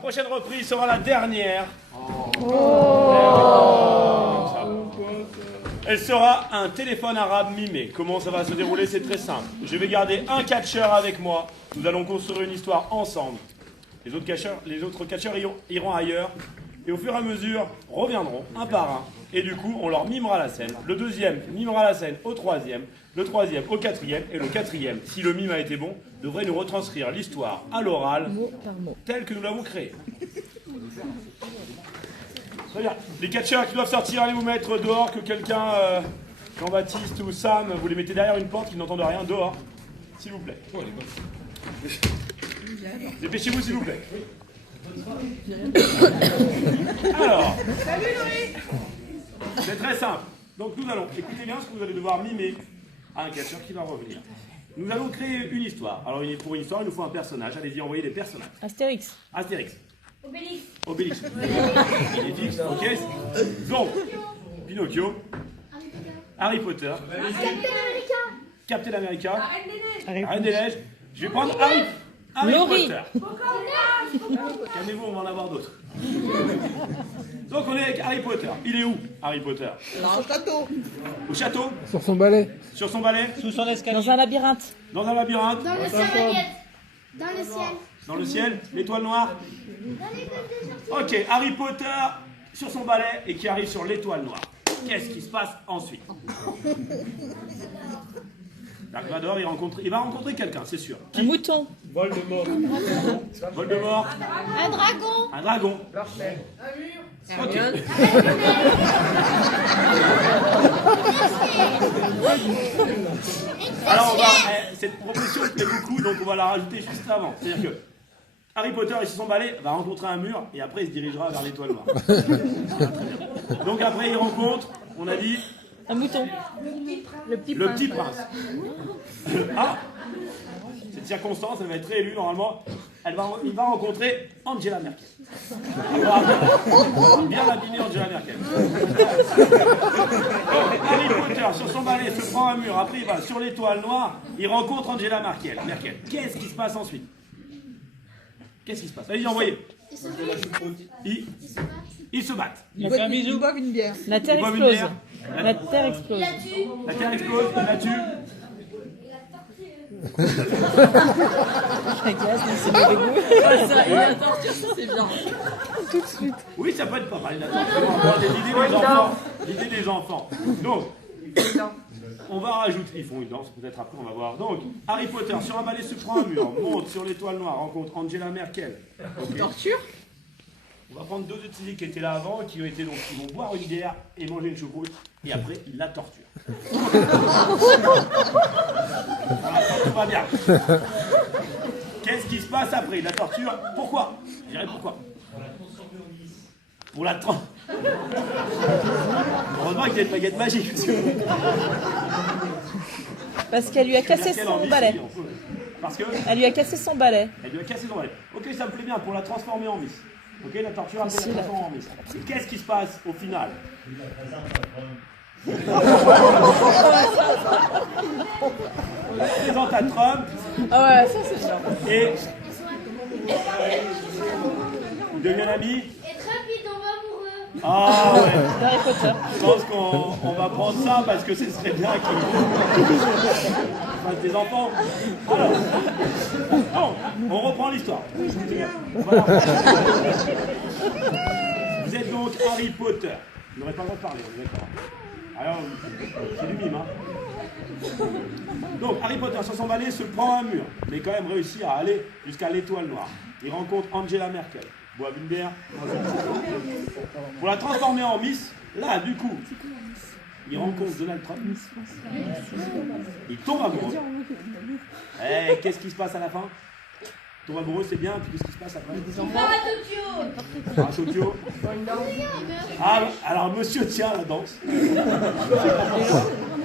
prochaine reprise sera la dernière. Elle sera un téléphone arabe mimé. Comment ça va se dérouler? C'est très simple. Je vais garder un catcheur avec moi. Nous allons construire une histoire ensemble. Les autres catcheurs iront ailleurs. Et au fur et à mesure, reviendront un par un. Et du coup, on leur mimera la scène. Le deuxième mimera la scène au troisième. Le troisième au quatrième. Et le quatrième, si le mime a été bon, devrait nous retranscrire l'histoire à l'oral, mot par mot, telle que nous l'avons créée. Très bien. Les catcheurs qui doivent sortir, allez vous mettre dehors, que quelqu'un, Jean-Baptiste ou Sam, vous les mettez derrière une porte, qu'ils n'entendent rien, dehors. S'il vous plaît. Dépêchez-vous, s'il vous plaît. Alors, salut Louis. C'est très simple. Donc nous allons, écoutez bien ce que vous allez devoir mimer à un catcheur qui va revenir. Nous allons créer une histoire. Alors pour une histoire, il nous faut un personnage. Allez-y, envoyez des personnages. Astérix. Astérix. Obélix. Obélix. Bénédicte, ok. Donc, Pinocchio. Harry Potter. Captain America. La Reine des Neiges. Je vais prendre Harry Potter. Calmez-vous, on va en avoir d'autres. Donc on est avec Harry Potter. Il est où, Harry Potter? Au château. Au château? Sur son balai. Sur son balai? Sous son escalier. Dans un labyrinthe. Dans un labyrinthe? Dans le ciel. Dans le ciel. Dans le ciel? L'étoile noire? Dans l'école des sorciers. Ok, Harry Potter sur son balai et qui arrive sur l'étoile noire. Qu'est-ce qui se passe ensuite? Dark Vador, il va rencontrer quelqu'un, c'est sûr. Un mouton. Voldemort. Voldemort. Un dragon. Un dragon. Ok. Alors cette proposition me plaît beaucoup, donc on va la rajouter juste avant. C'est-à-dire que Harry Potter et sur son balai va rencontrer un mur et après il se dirigera vers l'étoile noire. Donc après il rencontre, on a dit, Un mouton. Le petit le petit prince. Ah, cette circonstance, elle va être réélue normalement. Il va rencontrer Angela Merkel. Bien l'abîmer Angela Merkel. Harry Potter sur son balai se prend un mur. Après il va sur l'étoile noire. Il rencontre Angela Merkel. Qu'est-ce qui se passe ensuite? Qu'est-ce qui se passe? Allez, envoyez. Ils se battent. Il fait un bisou. Ils boivent une bière. La terre Ils boivent une explose. bière. La terre explose. La terre explose. Il la tue. La glace, donc c'est mauvais goût. La torture, ça c'est bien. Tout de suite. Oui, ça peut être pas mal. On va avoir des idées des enfants. L'idée des enfants. Donc, on va rajouter. Ils font une danse, peut-être après, on va voir. Donc, Harry Potter sur un balai se prend un mur, monte sur l'étoile noire, rencontre Angela Merkel. Okay. Torture. On va prendre deux autres civiques qui étaient là avant, qui vont boire une bière et manger une choucroute, et après, ils la torturent. Voilà, tout va bien. Qu'est-ce qui se passe après? Il la torture. Pourquoi? Je dirais pourquoi? Pour la transformer. Heureusement qu'il y a une baguette magique. Parce qu'elle lui a cassé son balai. Parce que Elle lui a cassé son balai. elle lui a cassé son balai. Ok, ça me plaît bien pour la transformer en Miss. Ok, la torture après la transformer en Miss. Et qu'est-ce qui se passe au final? On la présente à Trump. Ah ouais, ça c'est bien. Et ils deviennent amis. Et Trump, il tombe amoureux. Ah ouais. Harry Potter. Je pense qu'on va prendre ça parce que ce serait bien qu'ils fassent des enfants. Alors, bon, on reprend l'histoire. Voilà. Vous êtes donc Harry Potter. Vous n'aurez pas le droit de parler, on est d'accord. Alors, c'est du mime, hein. Donc, Harry Potter sur son balai se prend un mur, mais quand même réussit à aller jusqu'à l'étoile noire. Il rencontre Angela Merkel, boit une bière. Pour la transformer en Miss, là, du coup, il rencontre Donald Trump. Il tombe amoureux. Et qu'est-ce qui se passe à la fin? Tombe amoureux, c'est bien, puis qu'est-ce qui se passe après? Il part à Tokyo. À Tokyo. Ah, alors monsieur tient la danse.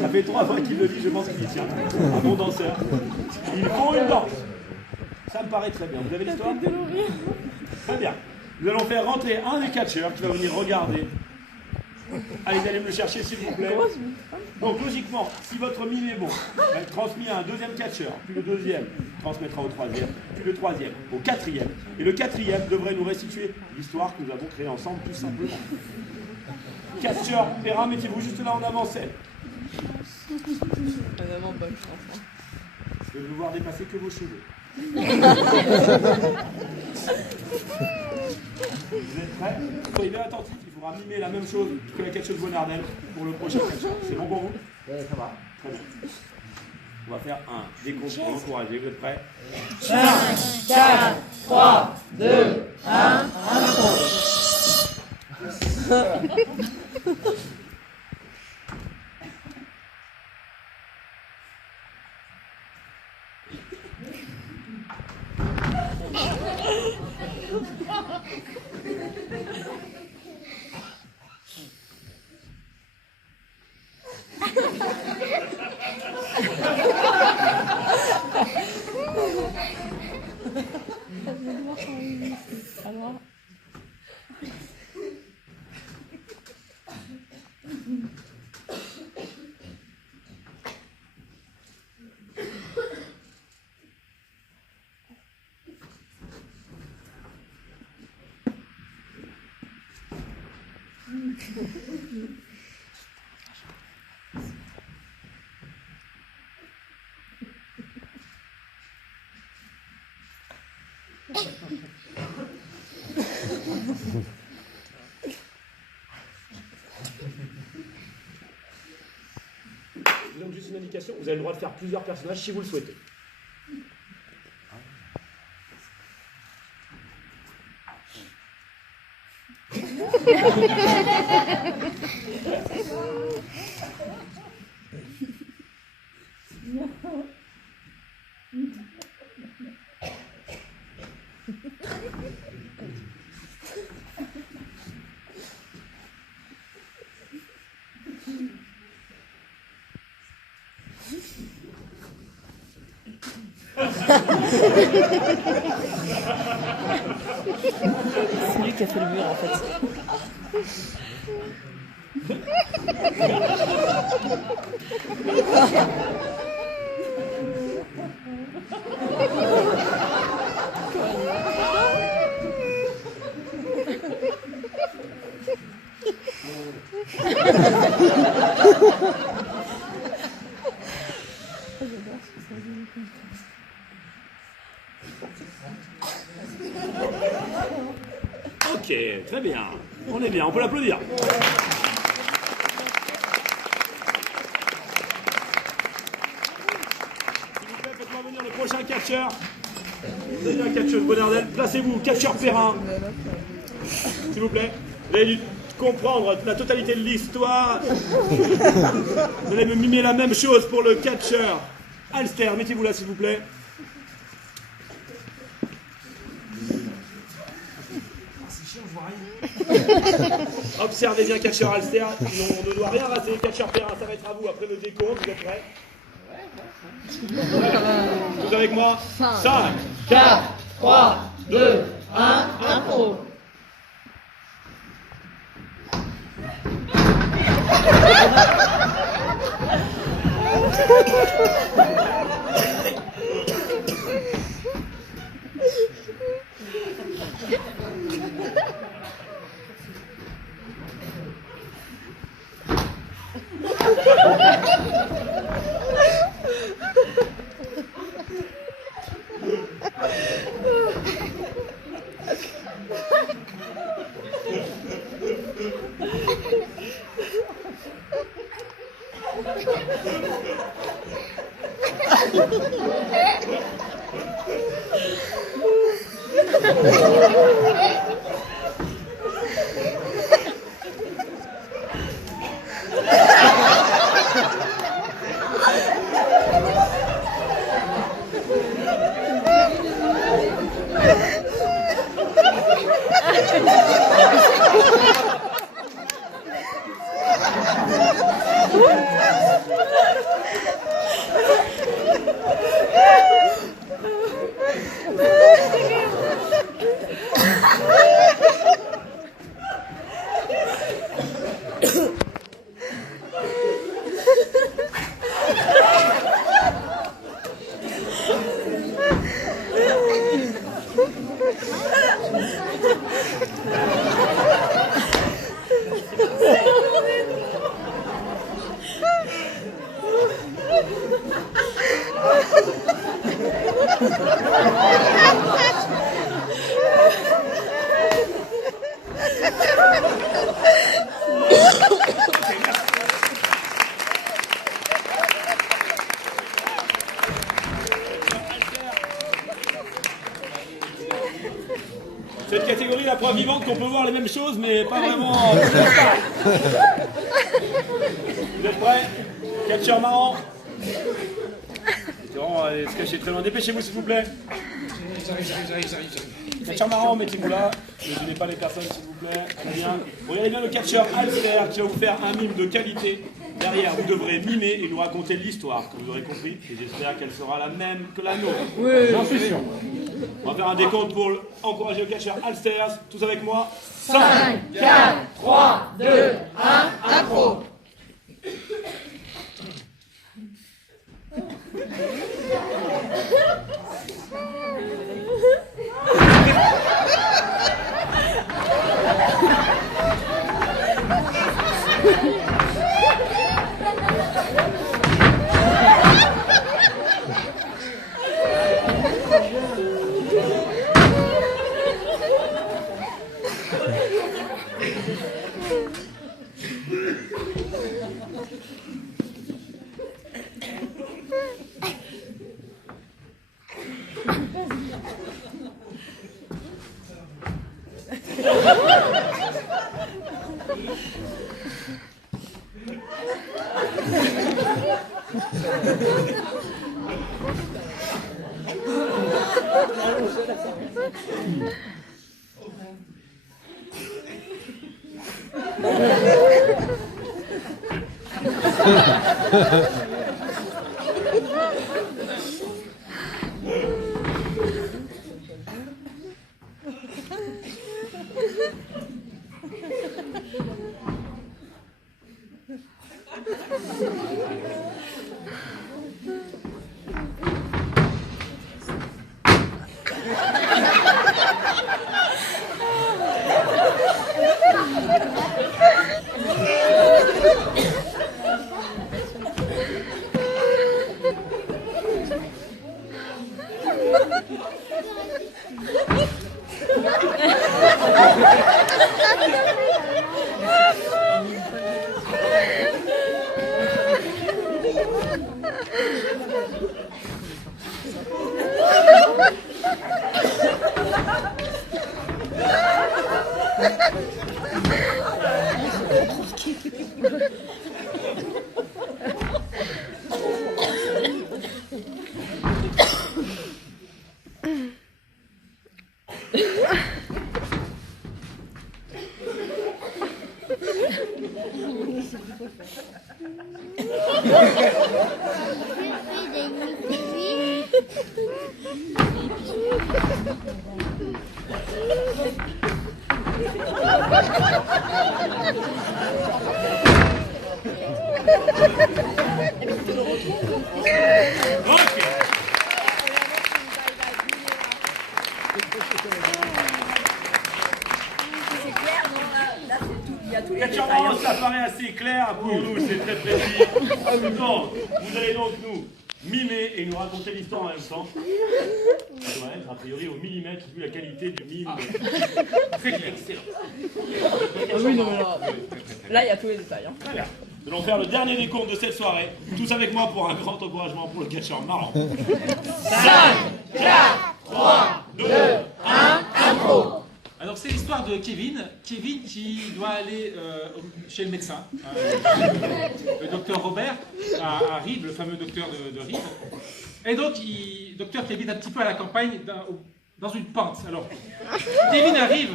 Ça fait 3 fois qu'il le dit, je pense qu'il y tient. Un bon danseur. Ils font une danse. Ça me paraît très bien. Vous avez l'histoire? Très bien. Nous allons faire rentrer un des catcheurs qui va venir regarder. Allez, allez me le chercher s'il vous plaît. Donc logiquement, si votre mime est bon, va être transmis à un deuxième catcheur, puis le deuxième transmettra au troisième, puis le troisième au quatrième, et le quatrième devrait nous restituer l'histoire que nous avons créée ensemble tout simplement. Catcheur, Perrin, mettez-vous juste là en avant-scène. Vraiment bonne chance. Je vais devoir dépasser que vos cheveux. Vous êtes prêts? Soyez bien attentifs, il faudra mimer la même chose que la catcheuse Bonardel pour le prochain catcheur. C'est bon pour vous? Oui, ça va. Très bien. On va faire un décompte pour l'encourager. Vous êtes prêts? 5, 4, 3, 2, 1, Je vous donne juste une indication. Vous avez le droit de faire plusieurs personnages si vous le souhaitez. C'est lui qui a fait le mur en fait. Ok, très bien. On est bien, on peut l'applaudir. S'il vous plaît, faites-moi venir le prochain catcheur. Venez un catcheuse Bonardel. Placez-vous, catcheur Perrin. S'il vous plaît. Vous avez dû comprendre la totalité de l'histoire. Vous allez me mimer la même chose pour le catcheur Alster. Mettez-vous là, s'il vous plaît. Observez bien catcheur Alster, sinon on ne doit rien rater. Catcheur Perrin, ça va être à vous après le décompte. Vous êtes prêts? Vous avec moi? 5, 4, 3, 2, 1, impro. Cette catégorie, la preuve vivante qu'on peut voir les mêmes choses, mais pas vraiment. Vous êtes prêts? Catcheur marrant. Laurent, allez se cacher très loin. Dépêchez-vous, s'il vous plaît. Catcheur marrant, mettez-vous là. Ne gênez pas les personnes, s'il vous plaît. Très bien. Regardez bien le catcheur Alster qui va vous faire un mime de qualité. Derrière, vous devrez mimer et nous raconter l'histoire, que vous aurez compris. Et j'espère qu'elle sera la même que la nôtre. Oui, j'en suis sûr. On va faire un décompte pour encourager le catcheur Alster. Tous avec moi. 5, 4, 3, 2, 1, impro. Catcheur, ça paraît assez clair pour nous, c'est très précis. Donc, vous allez donc nous mimer et nous raconter l'histoire en même temps. Ça doit être a priori au millimètre vu la qualité du mime. C'est excellent. Ah oui, non, mais là, il y a tous les détails. Hein. Très bien. Nous allons faire le dernier décompte de cette soirée. Tous avec moi pour un grand encouragement pour le catcheur marrant. 5, 4, 3, 2, 1, impro. Alors c'est l'histoire de Kevin. Kevin qui doit aller chez le médecin. Le docteur Robert à Rives, le fameux docteur de Rives. Et donc, docteur Kevin un petit peu à la campagne dans une pente. Alors, Kevin arrive,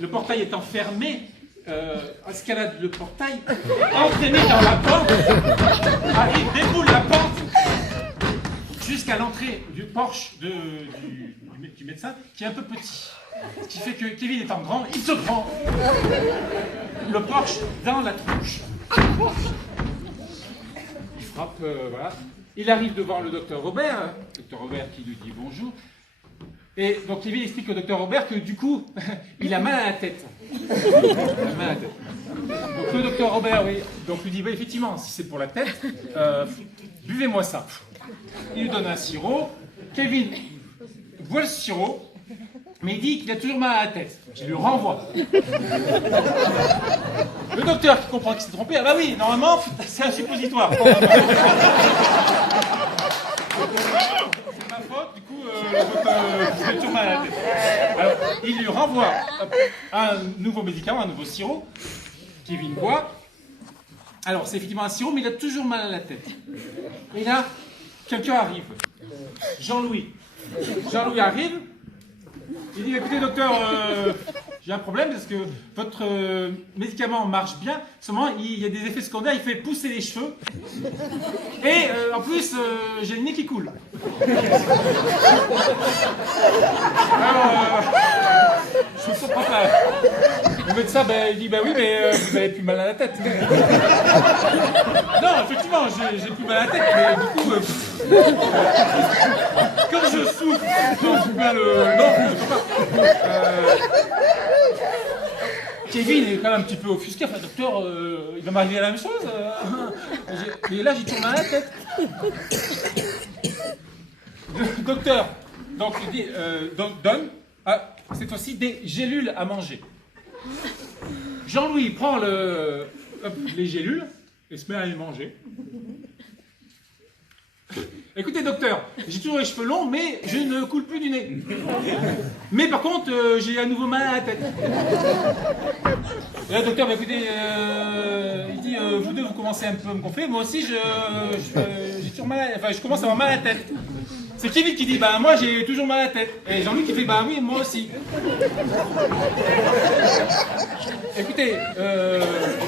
le portail étant fermé, escalade le portail, entraîné dans la pente, arrive, déboule la pente jusqu'à l'entrée du porche du médecin qui est un peu petit. Ce qui fait que Kevin étant grand, il se prend le porche dans la tronche. Il frappe, voilà. Il arrive devant le docteur Robert qui lui dit bonjour. Et donc Kevin explique au docteur Robert que du coup, il a mal à la tête. Il a mal à la tête. Donc le docteur Robert, oui, donc lui dit, bah, effectivement, si c'est pour la tête, buvez-moi ça. Il lui donne un sirop. Kevin boit le sirop. Mais il dit qu'il a toujours mal à la tête. Je lui renvoie. Le docteur qui comprend qu'il s'est trompé, ah bah oui, normalement, c'est un suppositoire. C'est ma faute, du coup, vous avez toujours mal à la tête. Alors, il lui renvoie un nouveau médicament, un nouveau sirop. Kevin boit. Alors, c'est effectivement un sirop, mais il a toujours mal à la tête. Et là, quelqu'un arrive. Jean-Louis. Jean-Louis arrive. Il dit, écoutez, docteur, j'ai un problème parce que votre médicament marche bien. Seulement, il y a des effets secondaires, il fait pousser les cheveux. Et en plus, j'ai le nez qui coule. Alors, je ne comprends pas. Le médecin, il dit, oui, mais vous avez plus mal à la tête. Non, effectivement, j'ai plus mal à la tête, mais du coup, comme je souffre, non, je peux pas. Kevin est quand même un petit peu offusqué. Enfin, docteur, il va m'arriver la même chose. Et là, j'ai toujours mal à la tête. Docteur, donc il dit, donne cette fois-ci des gélules à manger. Jean-Louis prend les gélules et se met à les manger. Écoutez, docteur, j'ai toujours les cheveux longs, mais je ne coule plus du nez. Mais par contre, j'ai à nouveau mal à la tête. Et là, docteur, écoutez, il dit, vous deux, vous commencez un peu à me gonfler. Moi aussi, j'ai toujours mal je commence à avoir mal à la tête. C'est Kevin qui dit, moi, j'ai toujours mal à la tête. Et Jean-Louis qui fait, oui, moi aussi. Écoutez,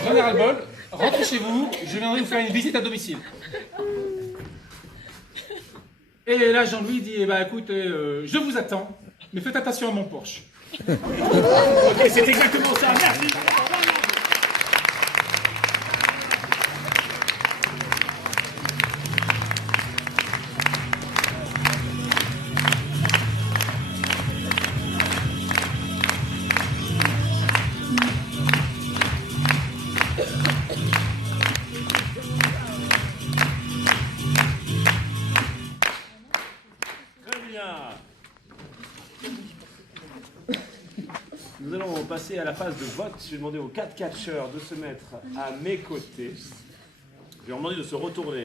j'en ai ras-le-bol. Rentrez chez vous, je viendrai vous faire une visite à domicile. Et là, Jean-Louis dit, écoutez, je vous attends, mais faites attention à mon Porsche. Ok, c'est exactement ça, merci. Nous allons passer à la phase de vote. Je vais demander aux 4 catcheurs de se mettre à mes côtés. Je vais leur demander de se retourner.